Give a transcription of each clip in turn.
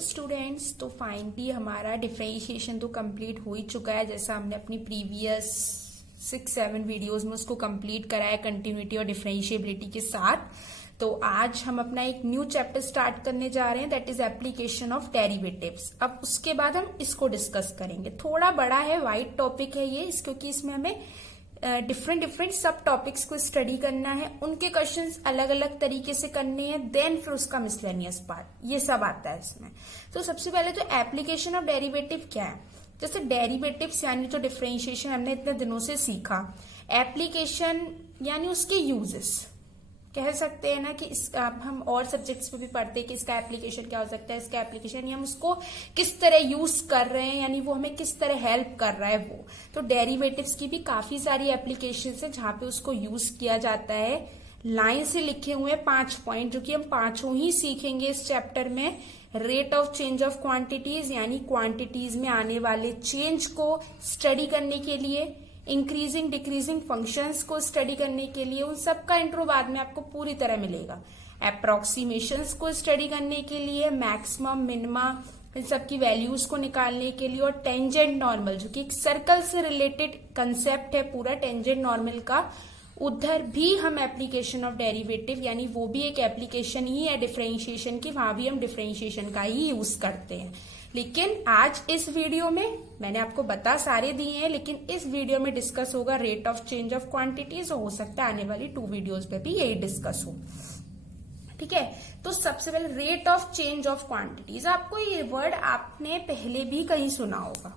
Students, तो finally हमारा differentiation तो कंप्लीट हो ही चुका है। जैसा हमने अपनी प्रीवियस 6-7 वीडियोस में उसको कंप्लीट करा है कंटिन्यूटी और डिफरेंशिएबिलिटी के साथ। तो आज हम अपना एक न्यू चैप्टर स्टार्ट करने जा रहे हैं, that is application of derivatives. अब उसके बाद हम इसको डिस्कस करेंगे। थोड़ा बड़ा है, वाइड टॉपिक है ये, क्योंकि इसमें हमें डिफरेंट सब टॉपिक्स को स्टडी करना है, उनके क्वेश्चंस अलग अलग तरीके से करने हैं, देन फिर उसका मिसलेनियस पार्ट, ये सब आता है इसमें। तो सबसे पहले तो एप्लीकेशन ऑफ डेरिवेटिव क्या है। जैसे डेरिवेटिव्स यानी जो डिफरेंशिएशन हमने इतने दिनों से सीखा, एप्लीकेशन यानी उसके यूजेस कह सकते हैं ना कि अब हम और सब्जेक्ट्स में भी पढ़ते हैं कि इसका एप्लीकेशन क्या हो सकता है, इसका एप्लीकेशन यानी हम उसको किस तरह यूज कर रहे हैं, यानी वो हमें किस तरह हेल्प कर रहा है वो। तो डेरिवेटिव्स की भी काफी सारी एप्लीकेशन है जहां पे उसको यूज किया जाता है। लाइन से लिखे हुए 5 पॉइंट जो कि हम पांचों ही सीखेंगे इस चैप्टर में। Rate of change of quantities यानी क्वांटिटीज में आने वाले चेंज को स्टडी करने के लिए, इंक्रीजिंग डिक्रीजिंग फंक्शंस को स्टडी करने के लिए, उन सब का इंट्रो बाद में आपको पूरी तरह मिलेगा। अप्रोक्सीमेशंस को स्टडी करने के लिए, मैक्सिमम मिनिमा इन सब की वैल्यूज को निकालने के लिए, और टेंजेंट नॉर्मल जो कि एक सर्कल से रिलेटेड कंसेप्ट है पूरा टेंजेंट नॉर्मल का, उधर भी हम एप्लीकेशन ऑफ डेरिवेटिव यानी वो भी एक एप्लीकेशन ही है डिफरेंशिएशन की, वहां भी हम डिफरेंशिएशन का ही यूज करते हैं। लेकिन आज इस वीडियो में मैंने आपको बता सारे दिए हैं, लेकिन इस वीडियो में डिस्कस होगा rate of change of quantities. हो सकता है आने वाली 2 वीडियोस में भी यही डिस्कस हो, ठीक है। तो सबसे पहले rate of change of quantities, आपको ये वर्ड आपने पहले भी कहीं सुना होगा,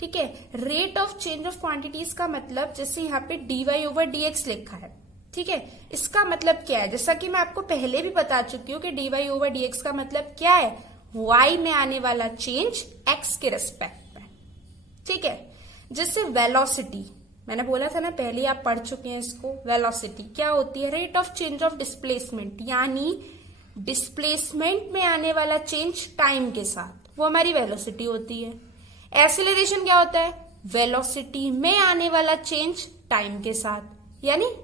ठीक है। Rate of change of quantities का मतलब, जैसे यहाँ पे dy/dx लिखा है, ठीक है, इसका मतलब क्या है। जैसा कि मैं आपको पहले भी बता चुकी हूँ कि dy/dx का मतलब क्या है, y में आने वाला चेंज x के रिस्पेक्ट में, ठीक है। जैसे वेलोसिटी मैंने बोला था ना, पहले आप पढ़ चुके हैं इसको। वेलोसिटी क्या होती है, rate of change of displacement, यानी डिस्प्लेसमेंट में आने वाला चेंज टाइम के साथ, वो हमारी वेलोसिटी होती है। एक्सीलरेशन क्या होता है, वेलोसिटी में आने वाला चेंज टाइम के साथ, यानी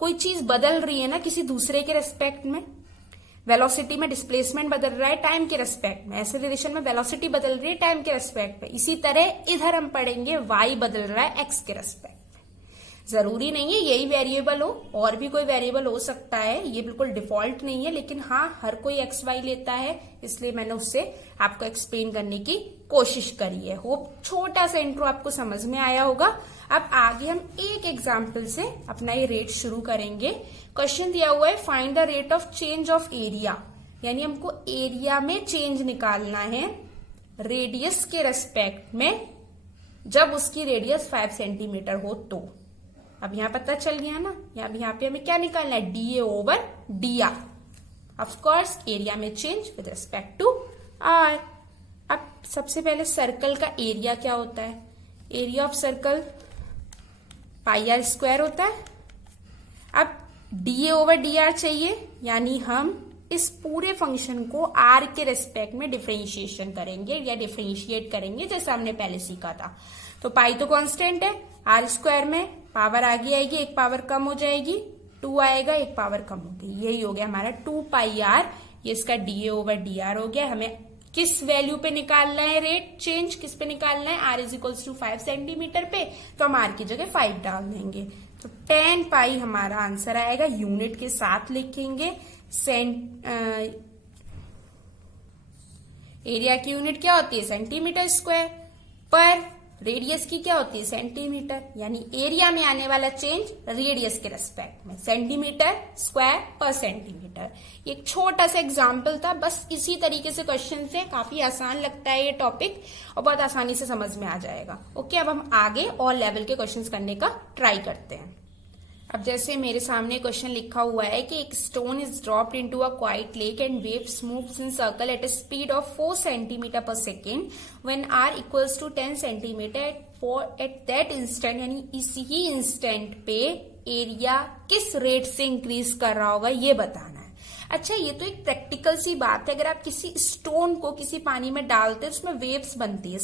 कोई चीज बदल रही है ना किसी दूसरे के रेस्पेक्ट में। वेलोसिटी में डिस्प्लेसमेंट बदल रहा है टाइम के रेस्पेक्ट में, एक्सीलरेशन में वेलोसिटी बदल रही है टाइम के रेस्पेक्ट में। इसी तरह इधर हम पढ़ेंगे y बदल रहा है x के रेस्पेक्ट में। जरूरी नहीं है यही वेरिएबल हो, और भी कोई वेरिएबल हो सकता है, ये बिल्कुल डिफॉल्ट नहीं है, लेकिन हाँ हर कोई XY लेता है, इसलिए मैंने उससे आपको एक्सप्लेन करने की कोशिश करी है। होप छोटा सा इंट्रो आपको समझ में आया होगा। अब आगे हम एक एग्जाम्पल से अपना ये रेट शुरू करेंगे। क्वेश्चन दिया हुआ है, find the rate of change of area, यानी हमको एरिया में चेंज निकालना है रेडियस के रेस्पेक्ट में, जब उसकी रेडियस 5 सेंटीमीटर हो तो। अब यहां पता चल गया ना, यहाँ पे हमें क्या निकालना है, dA/dr। ऑफ कोर्स एरिया में change with respect to r। अब सबसे पहले सर्कल का एरिया क्या होता है, एरिया ऑफ सर्कल πr² होता है। अब dA/dr चाहिए, यानी हम इस पूरे फंक्शन को r के रेस्पेक्ट में डिफरेंशिएशन करेंगे या डिफरेंशिएट करेंगे, जैसा हमने पहले सीखा था। तो पाई तो कांस्टेंट है, r² में पावर आगे आएगी, एक पावर कम हो जाएगी, 2 आएगा, एक पावर कम होगी, यही हो गया हमारा 2πr। ये इसका dA/dr हो गया। हमें किस वैल्यू पे निकालना है रेट चेंज, किस पे निकालना है, r = 5 सेंटीमीटर पे, तो हम r की जगह 5 डाल देंगे, तो 10 पाई हमारा आंसर आएगा। यूनिट के साथ लिखेंगे, एरिया की यूनिट क्या होती है, सेंटीमीटर स्क्वायर, पर रेडियस की क्या होती है, सेंटीमीटर, यानी एरिया में आने वाला चेंज रेडियस के रेस्पेक्ट में, सेंटीमीटर स्क्वायर पर सेंटीमीटर। एक छोटा सा एग्जांपल था, बस इसी तरीके से क्वेश्चन से, काफी आसान लगता है ये टॉपिक और बहुत आसानी से समझ में आ जाएगा। ओके, अब हम आगे और लेवल के क्वेश्चंस करने का ट्राई करते हैं। अब जैसे मेरे सामने क्वेश्चन लिखा हुआ है कि एक stone is dropped into a quite lake and waves moves in circle at a speed of 4 centimetre per second when r = 10 centimetre at that instant, यानी इसी ही इंस्टेंट पे एरिया किस रेट से इंक्रीज कर रहा होगा, ये बताना है। अच्छा, ये तो एक प्रैक्टिकल सी बात है। अगर आप किसी स्टोन को किसी पानी में डालते हैं, उसमें वेव्स बनती है,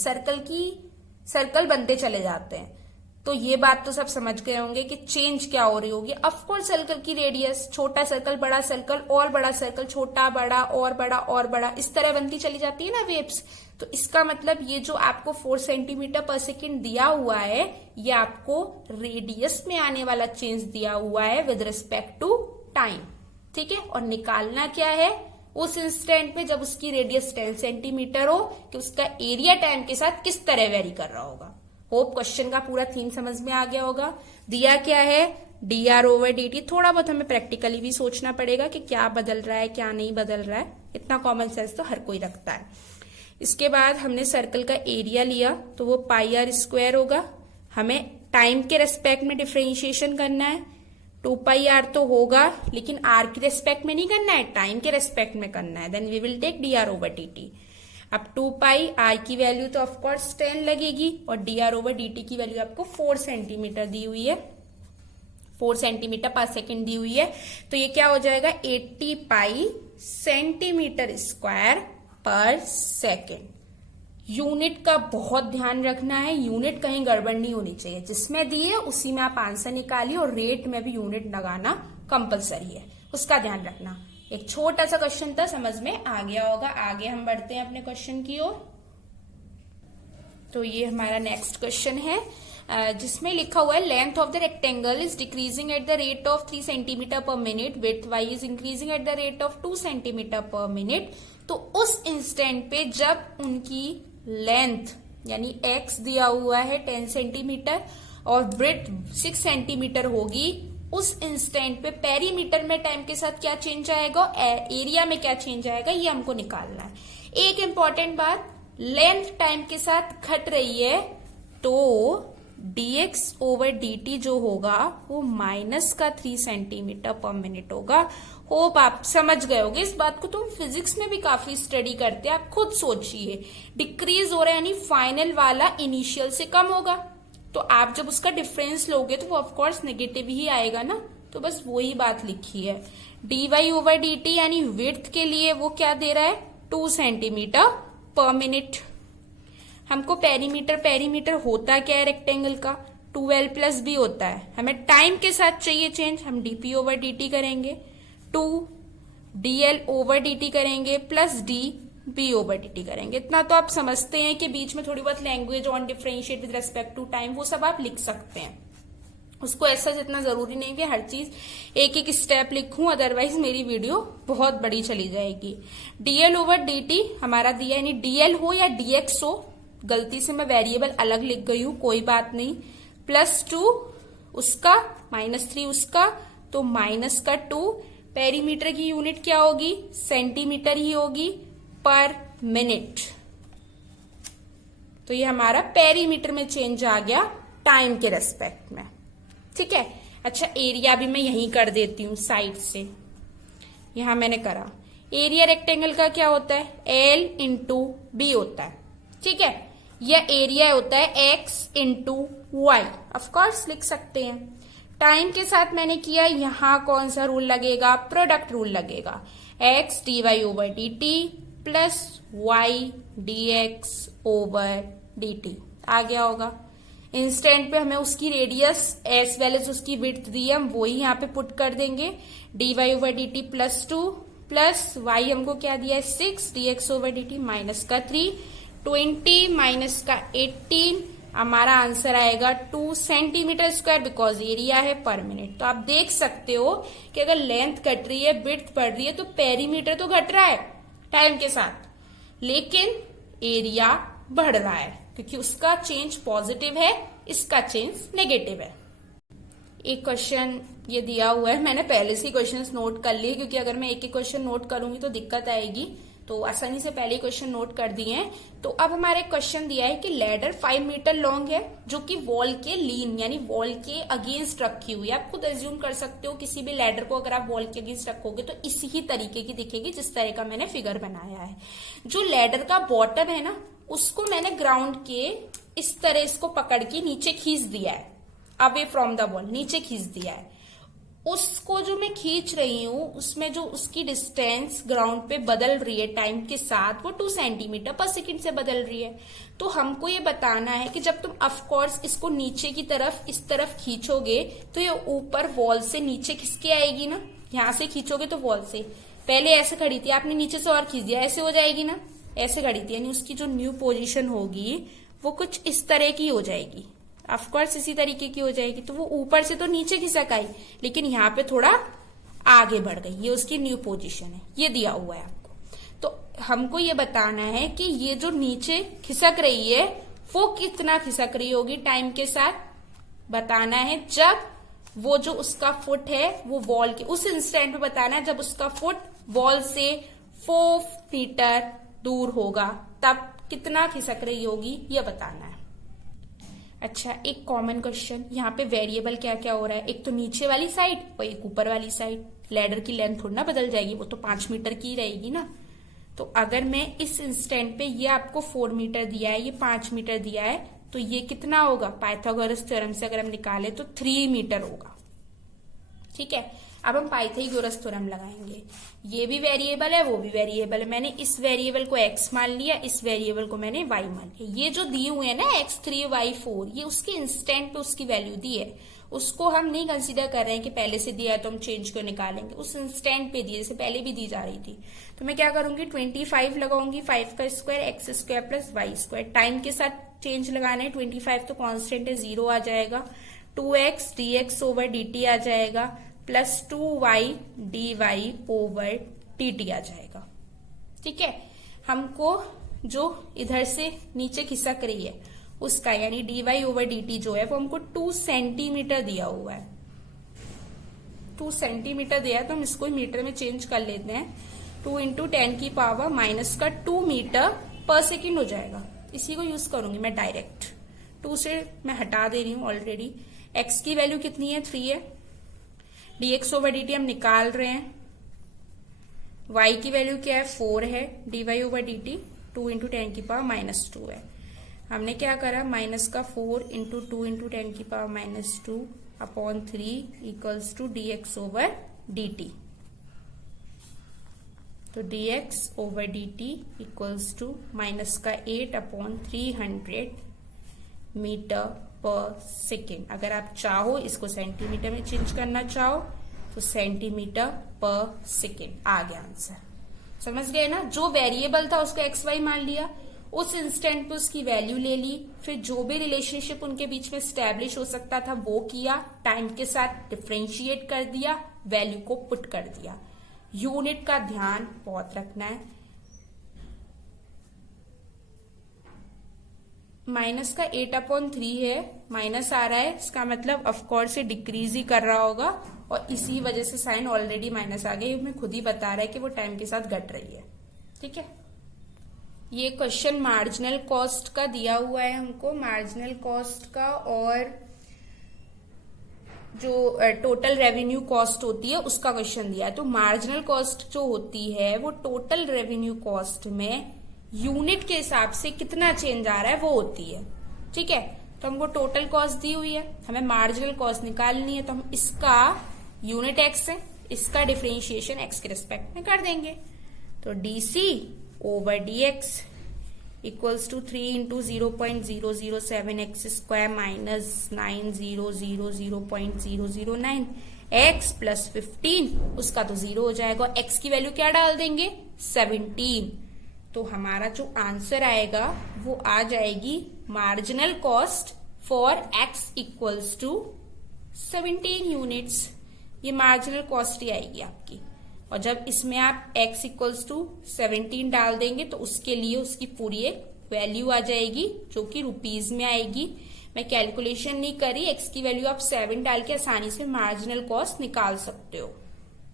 सर्कल बनते चले जाते हैं, तो ये बात तो सब समझ गए होंगे कि चेंज क्या हो रही होगी। ऑफ कोर्स सर्कल की रेडियस, छोटा सर्कल बड़ा सर्कल और बड़ा सर्कल, छोटा बड़ा और बड़ा और बड़ा, इस तरह बनती चली जाती है ना वेव्स। तो इसका मतलब ये जो आपको 4 सेंटीमीटर पर सेकेंड दिया हुआ है, ये आपको रेडियस में आने वाला चेंज दिया हुआ है विद रिस्पेक्ट टू टाइम। ठीक है, और निकालना क्या है उस इंस्टेंट में जब उसकी रेडियस 10 सेंटीमीटर हो, कि उसका एरिया टाइम के साथ किस तरह वेरी कर रहा होगा। होप क्वेश्चन का पूरा थीम समझ में आ गया होगा। दिया क्या है, dr/dt। थोड़ा बहुत हमें प्रैक्टिकली भी सोचना पड़ेगा कि क्या बदल रहा है क्या नहीं बदल रहा है, इतना कॉमन सेंस तो हर कोई रखता है। इसके बाद हमने सर्कल का एरिया लिया तो वो πr² होगा। हमें टाइम के रेस्पेक्ट में डिफरेंशिएशन करना है, 2πr तो होगा लेकिन r के रेस्पेक्ट में नहीं करना है, टाइम के रेस्पेक्ट में करना है। Then we will take dr/dt। अब 2π r की वैल्यू तो ऑफकोर्स 10 लगेगी और dr/dt की वैल्यू आपको 4 सेंटीमीटर दी हुई है, 4 सेंटीमीटर पर सेकेंड दी हुई है। तो ये क्या हो जाएगा 80π सेंटीमीटर स्क्वायर पर सेकेंड। यूनिट का बहुत ध्यान रखना है, यूनिट कहीं गड़बड़ नहीं होनी चाहिए, जिसमें दिए उसी में आप आंसर निकालिए और रेट में भी यूनिट लगाना कंपलसरी है, उसका ध्यान रखना। एक छोटा सा क्वेश्चन था, समझ में आ गया होगा। आगे हम बढ़ते हैं अपने क्वेश्चन की ओर। तो ये हमारा नेक्स्ट क्वेश्चन है जिसमें लिखा हुआ है length of the rectangle is decreasing at the rate of 3 centimetre per minute, width Y is increasing at the rate of 2 centimetre per minute. तो उस इंस्टेंट पे जब उनकी लेंथ यानी x दिया हुआ है 10 सेंटीमीटर और ब्रेथ 6 सेंटीमीटर होगी, उस इंस्टेंट पे पेरीमीटर में टाइम के साथ क्या चेंज आएगा, एरिया में क्या चेंज आएगा, ये हमको निकालना है। एक इंपॉर्टेंट बात, लेंथ टाइम के साथ घट रही है तो dx/dt जो होगा वो -3 सेंटीमीटर पर मिनट होगा। होप आप समझ गए होगे इस बात को, तुम फिजिक्स में भी काफी स्टडी करते हैं। आप खुद सोचिए, डिक्रीज हो रहा है यानी फाइनल वाला इनिशियल से कम होगा, तो आप जब उसका डिफरेंस लोगे तो वो ऑफकोर्स नेगेटिव ही आएगा ना। तो बस वही बात लिखी है। dy/dt यानी विड्थ के लिए वो क्या दे रहा है 2 सेंटीमीटर पर मिनट। हमको पेरीमीटर होता क्या है रेक्टेंगल का, 2l + b होता है। हमें टाइम के साथ चाहिए चेंज, हम dp/dt करेंगे, 2 dl/dt करेंगे प्लस db/dt करेंगे। इतना तो आप समझते हैं कि बीच में थोड़ी बहुत language on differentiate with respect to time वो सब आप लिख सकते हैं, उसको ऐसा जितना जरूरी नहीं कि हर चीज एक एक स्टेप लिखूं, अदरवाइज मेरी वीडियो बहुत बड़ी चली जाएगी। dl/dt हमारा दिया, यानी dl हो या dx हो, गलती से मैं वेरिएबल अलग लिख गई हूं, कोई बात नहीं, +2 उसका -3 उसका, तो -2। पेरीमीटर की यूनिट क्या होगी, सेंटीमीटर ही होगी पर मिनट। तो ये हमारा पेरीमीटर में चेंज आ गया टाइम के रेस्पेक्ट में। ठीक है, अच्छा एरिया भी मैं यहीं कर देती हूं साइड से, यहां मैंने करा। एरिया रेक्टेंगल का क्या होता है, L × B होता है। ठीक है, यह एरिया होता है x × y, ऑफकोर्स लिख सकते हैं। टाइम के साथ मैंने किया, यहां कौन सा रूल लगेगा, प्रोडक्ट रूल लगेगा, x dy/dt plus y dx/dt आ गया होगा। इंस्टेंट पे हमें उसकी रेडियस एज वेल एज उसकी विड्थ दी है, हम वही यहाँ पे पुट कर देंगे, dy/dt +2 प्लस y हमको क्या दिया है 6 dx/dt -3 20 -18, हमारा आंसर आएगा 2 सेंटीमीटर स्क्वायर, बिकॉज एरिया है पर मिनट। तो आप देख सकते हो कि अगर लेंथ घट रही है, विड्थ बढ़ रही है, तो पेरीमीटर तो घट रहा है टाइम के साथ, लेकिन एरिया बढ़ रहा है क्योंकि उसका चेंज पॉजिटिव है, इसका चेंज नेगेटिव है। एक क्वेश्चन ये दिया हुआ है, मैंने पहले से क्वेश्चंस नोट कर लिए क्योंकि अगर मैं एक एक क्वेश्चन नोट करूंगी तो दिक्कत आएगी, तो आसानी से पहले क्वेश्चन नोट कर दिए हैं। तो अब हमारे क्वेश्चन दिया है कि लैडर 5 मीटर लॉन्ग है जो कि वॉल के लीन यानी वॉल के अगेंस्ट रखी हुई है। आप खुद एज्यूम कर सकते हो किसी भी लैडर को अगर आप वॉल के अगेंस्ट रखोगे तो इसी ही तरीके की दिखेगी जिस तरह का मैंने फिगर बनाया है। जो लैडर का बॉटम है ना, उसको मैंने ग्राउंड के इस तरह इसको पकड़ के नीचे खींच दिया है, अवे फ्रॉम द वॉल नीचे खींच दिया है। उसको जो मैं खींच रही हूं उसमें जो उसकी डिस्टेंस ग्राउंड पे बदल रही है टाइम के साथ, वो 2 सेंटीमीटर पर सेकेंड से बदल रही है। तो हमको ये बताना है कि जब तुम ऑफ कोर्स इसको नीचे की तरफ इस तरफ खींचोगे तो ये ऊपर वॉल से नीचे खिसके आएगी ना, यहां से खींचोगे तो वॉल से, पहले ऐसे खड़ी थी आपने नीचे से और खींच दिया, ऐसे हो जाएगी ना, ऐसे खड़ी थी, यानी उसकी जो न्यू पोजीशन होगी वो कुछ इस तरह की हो जाएगी, ऑफकोर्स इसी तरीके की हो जाएगी। तो वो ऊपर से तो नीचे खिसक आई लेकिन यहाँ पे थोड़ा आगे बढ़ गई, ये उसकी न्यू पोजीशन है, ये दिया हुआ है आपको। तो हमको ये बताना है कि ये जो नीचे खिसक रही है वो कितना खिसक रही होगी टाइम के साथ, बताना है जब वो जो उसका फुट है वो वॉल के उस इंस्टेंट पे बताना है जब उसका फुट वॉल से 4 मीटर दूर होगा तब कितना खिसक रही होगी ये बताना है। अच्छा, एक कॉमन क्वेश्चन, यहाँ पे वेरिएबल क्या क्या हो रहा है, एक तो नीचे वाली साइड और एक ऊपर वाली साइड, लैडर की लेंथ थोड़ी ना बदल जाएगी, वो तो 5 मीटर की रहेगी ना। तो अगर मैं इस इंस्टेंट पे ये आपको 4 मीटर दिया है, ये 5 मीटर दिया है, तो ये कितना होगा, पाइथागोरस थ्योरम से अगर हम निकाले तो 3 मीटर होगा। ठीक है, अब हम पाइथागोरस थ्योरम लगाएंगे, ये भी वेरिएबल है वो भी वेरिएबल है, मैंने इस वेरिएबल को x मान लिया, इस वेरिएबल को मैंने y मान लिया। ये जो दिए हुए हैं ना x3 y4, ये उसके इंस्टेंट पे उसकी वैल्यू दी है, उसको हम नहीं कंसीडर कर रहे हैं कि पहले से दिया है तो हम चेंज क्यों निकालेंगे, उस इंस्टेंट पे दिए, जैसे पहले भी दी जा रही थी। तो मैं क्या करूंगी, 25 लगाऊंगी, 5 का square X square plus Y square, time के साथ चेंज लगाना है, 25 तो कॉन्स्टेंट है 0 आ जाएगा, 2x dx ओवर dt आ जाएगा, plus 2y dy over dt आ जाएगा। ठीक है, हमको जो इधर से नीचे खिसक रही है उसका यानी dy ओवर dt जो है वो हमको 2 सेंटीमीटर दिया हुआ है, 2 सेंटीमीटर दिया है, तो हम इसको मीटर में चेंज कर लेते हैं, 2 इंटू 10 की पावर माइनस का 2 मीटर पर सेकेंड हो जाएगा। इसी को यूज करूंगी मैं डायरेक्ट, 2 से मैं हटा दे रही हूं ऑलरेडी। x की वैल्यू कितनी है, 3 है, dx ओवर dt हम निकाल रहे हैं, y की वैल्यू क्या है, 4 है, dy ओवर dt 2 इंटू 10 की पावर माइनस 2 है। हमने क्या करा, माइनस का 4 इंटू 2 इंटू 10 की power minus 2 upon 3 equals to dx over dt। तो dx over dt equals to minus का 8 अपॉन 300 मीटर पर सेकेंड। अगर आप चाहो इसको सेंटीमीटर में चेंज करना चाहो तो सेंटीमीटर पर सेकेंड आ गया आंसर। समझ गए ना, जो वेरिएबल था उसको एक्स वाई मान लिया, उस इंस्टेंट पे उसकी वैल्यू ले ली, फिर जो भी रिलेशनशिप उनके बीच में स्टैब्लिश हो सकता था वो किया, टाइम के साथ डिफरेंशिएट कर दिया, वैल्यू को पुट कर दिया। यूनिट का ध्यान बहुत रखना है। माइनस का 8/3 है, माइनस आ रहा है, इसका मतलब ऑफकोर्स ये डिक्रीज ही कर रहा होगा और इसी वजह से साइन ऑलरेडी माइनस आ गई, हमें खुद ही बता रहा है कि वो टाइम के साथ घट रही है। ठीक है, ये क्वेश्चन मार्जिनल कॉस्ट का दिया हुआ है हमको, मार्जिनल कॉस्ट का, और जो टोटल रेवेन्यू कॉस्ट होती है उसका क्वेश्चन दिया है। तो मार्जिनल कॉस्ट जो होती है वो टोटल रेवेन्यू कॉस्ट में यूनिट के हिसाब से कितना चेंज आ रहा है वो होती है। ठीक है, तो हमको टोटल कॉस्ट दी हुई है, हमें मार्जिनल कॉस्ट निकालनी है, तो हम इसका यूनिट एक्स है, इसका डिफरेंशिएशन एक्स के रिस्पेक्ट में कर देंगे। तो dc over dx equals to 3 into 0.007 X square minus 9000.009 x plus 15, उसका तो 0 हो जाएगा, x की वैल्यू क्या डाल देंगे, 17। तो हमारा जो आंसर आएगा वो आ जाएगी marginal cost for x equals to 17 units, ये मार्जिनल कॉस्ट ही आएगी आपकी। और जब इसमें आप x इक्वल्स टू 17 डाल देंगे तो उसके लिए उसकी पूरी एक वैल्यू आ जाएगी जो कि रुपीज में आएगी। मैं कैलकुलेशन नहीं करी, x की वैल्यू आप 7 डाल के आसानी से मार्जिनल कॉस्ट निकाल सकते हो।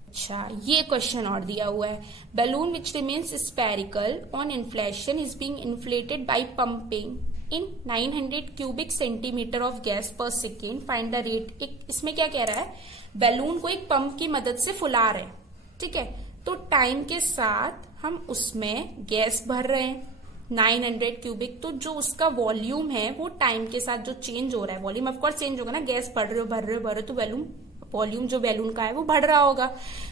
अच्छा, ये क्वेश्चन और दिया हुआ है, balloon which remains spherical on inflation is being inflated by pumping in 900 cubic centimetres of gas per second, find the rate. इसमें क्या कह रहा है, बैलून को एक पंप की मदद से फुला रहे हैं। ठीक है, तो टाइम के साथ हम उसमें गैस भर रहे हैं 900 क्यूबिक, तो जो उसका वॉल्यूम है वो टाइम के साथ जो चेंज हो रहा है, वॉल्यूम ऑफकोर्स चेंज होगा ना, गैस भर रहे हो तो वॉल्यूम वॉल्यूम जो बैलून का है वो बढ़ रहा होगा,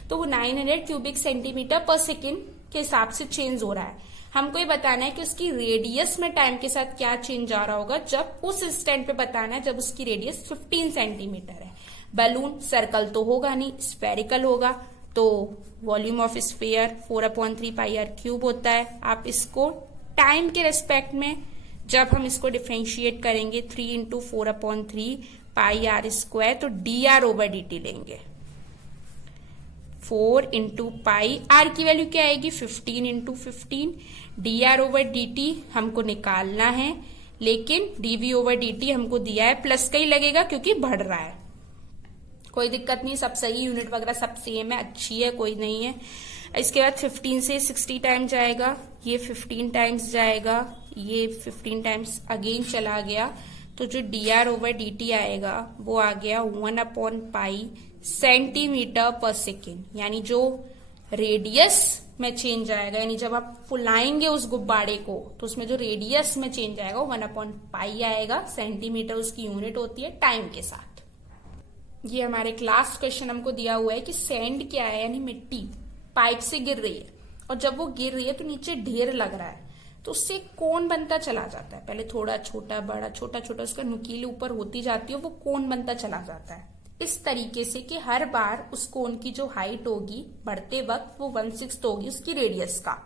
तो वो 900 क्यूबिक सेंटीमीटर पर सेकेंड के हिसाब से चेंज हो रहा है। हमको ये बताना है कि उसकी रेडियस में टाइम के साथ क्या चेंज आ रहा होगा, जब उस इंस्टेंट पे बताना है जब उसकी रेडियस 15 सेंटीमीटर है। बैलून सर्कल तो होगा नहीं, स्फेरिकल होगा, तो volume of sphere 4/3 pi R cube होता है। आप इसको टाइम के रेस्पेक्ट में जब हम इसको डिफ्रेंशिएट करेंगे 3 इंटू 4/3 पाई आर स्क्वायर, तो D R over D T लेंगे। 4 इंटू पाई आर की वैल्यू क्या आएगी 15 into 15, D R over D T हमको निकालना है, लेकिन डीवी ओवर डी टी हमको दिया है प्लस का ही लगेगा क्योंकि बढ़ रहा है। कोई दिक्कत नहीं, सब सही, यूनिट वगैरह सब सेम है, अच्छी है, कोई नहीं है। इसके बाद 15 से 60 टाइम्स जाएगा, ये 15 टाइम्स जाएगा, ये 15 टाइम्स अगेन चला गया, तो जो D R over D T आएगा वो आ गया 1/पाई सेंटीमीटर पर सेकेंड। यानी जो रेडियस में चेंज आएगा, यानी जब आप फुलाएंगे उस गुब्बारे को तो उसमें जो रेडियस में चेंज आएगा वो 1/पाई आएगा। सेंटीमीटर उसकी यूनिट होती है टाइम के साथ। ये हमारे क्लास क्वेश्चन हमको दिया हुआ है कि सैंड क्या है, यानी मिट्टी पाइप से गिर रही है, और जब वो गिर रही है तो नीचे ढेर लग रहा है, तो उससे कोन बनता चला जाता है। पहले थोड़ा छोटा, बड़ा, छोटा छोटा, उसका नुकीले ऊपर होती जाती है, वो कोन बनता चला जाता है। इस तरीके से कि हर बार उस कोन की जो हाइट होगी बढ़ते वक्त वो 1/6 होगी उसकी रेडियस का।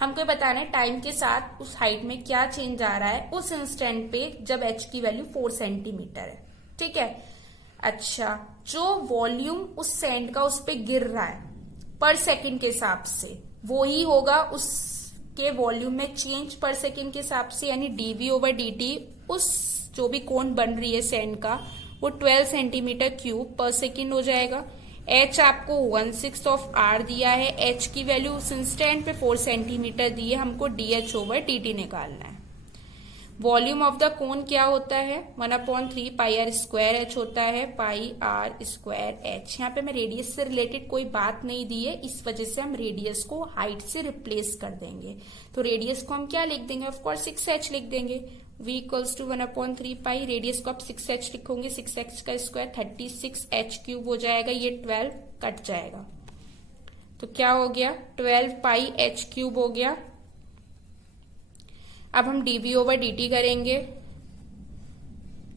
हमको बताना है टाइम के साथ उस हाइट में क्या चेंज आ रहा है उस इंस्टेंट पे जब एच की वैल्यू 4 सेंटीमीटर है। ठीक है, अच्छा, जो वॉल्यूम उस सैंड का उस पे गिर रहा है पर सेकंड के हिसाब से, वो ही होगा उसके वॉल्यूम में चेंज पर सेकंड के हिसाब से, यानी डीवी ओवर डी उस जो भी कोन बन रही है सैंड का वो 12 सेंटीमीटर क्यूब पर सेकेंड हो जाएगा। एच आपको 1/6 ऑफ आर दिया है, एच की वैल्यू उस इंस्टेंट पे 4 सेंटीमीटर दी है, हमको D H over D T निकालना है। वॉल्यूम ऑफ द कोन क्या होता है 1/3 पाई आर स्क्वायर एच होता है, पाई आर स्क्वायर एच। यहाँ पे मैं रेडियस से रिलेटेड कोई बात नहीं दी है, इस वजह से हम रेडियस को हाइट से रिप्लेस कर देंगे। तो रेडियस को हम क्या लिख देंगे, ऑफकोर्स 6h लिख देंगे। v equals to 1/3 pi, radius को आप 6h लिखोगे, 6x का स्क्वायर 36h क्यूब हो जाएगा, ये 12 कट जाएगा, तो क्या हो गया 12 पाई h क्यूब हो गया। अब हम dv ओवर dt करेंगे,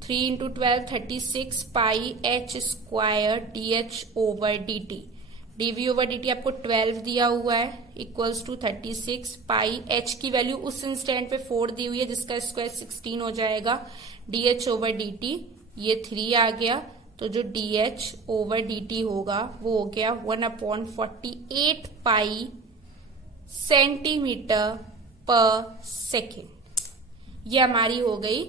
3 इंटू 12 36 पाई h square dh over dt। dv over dt आपको 12 दिया हुआ है इक्वल्स टू 36 पाई h की वैल्यू उस इंस्टेंट पे 4 दी हुई है जिसका स्क्वायर 16 हो जाएगा, dh ओवर dt ये 3 आ गया, तो जो dh ओवर dt होगा वो हो गया 1/48 पाई सेंटीमीटर पर सेकेंड। ये हमारी हो गई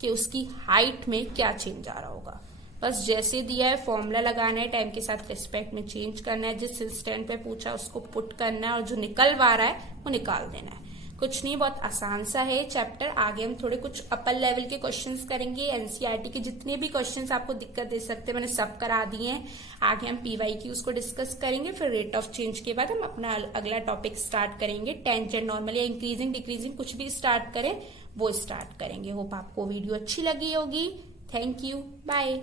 कि उसकी हाइट में क्या चेंज आ रहा होगा। बस जैसे दिया है फॉर्मूला लगाना है, टाइम के साथ रिस्पेक्ट में चेंज करना है, जिस इंस्टेंट पे पूछा उसको पुट करना है और जो निकलवा रहा है वो निकाल देना है। कुछ नहीं, बहुत आसान सा है चैप्टर। आगे हम थोड़े कुछ अपर लेवल के क्वेश्चंस करेंगे, एनसीईआरटी के जितने भी क्वेश्चंस आपको दिक्कत दे सकते हैं मैंने सब करा दिए हैं। आगे हम पीवाईक्यूज को डिस्कस करेंगे, फिर रेट ऑफ चेंज के बाद हम अपना अगला टॉपिक स्टार्ट करेंगे, टेंजेंट नॉर्मल या इंक्रीजिंग डिक्रीजिंग कुछ भी स्टार्ट करें वो स्टार्ट करेंगे। होप आपको वीडियो अच्छी लगी होगी। Thank you, bye.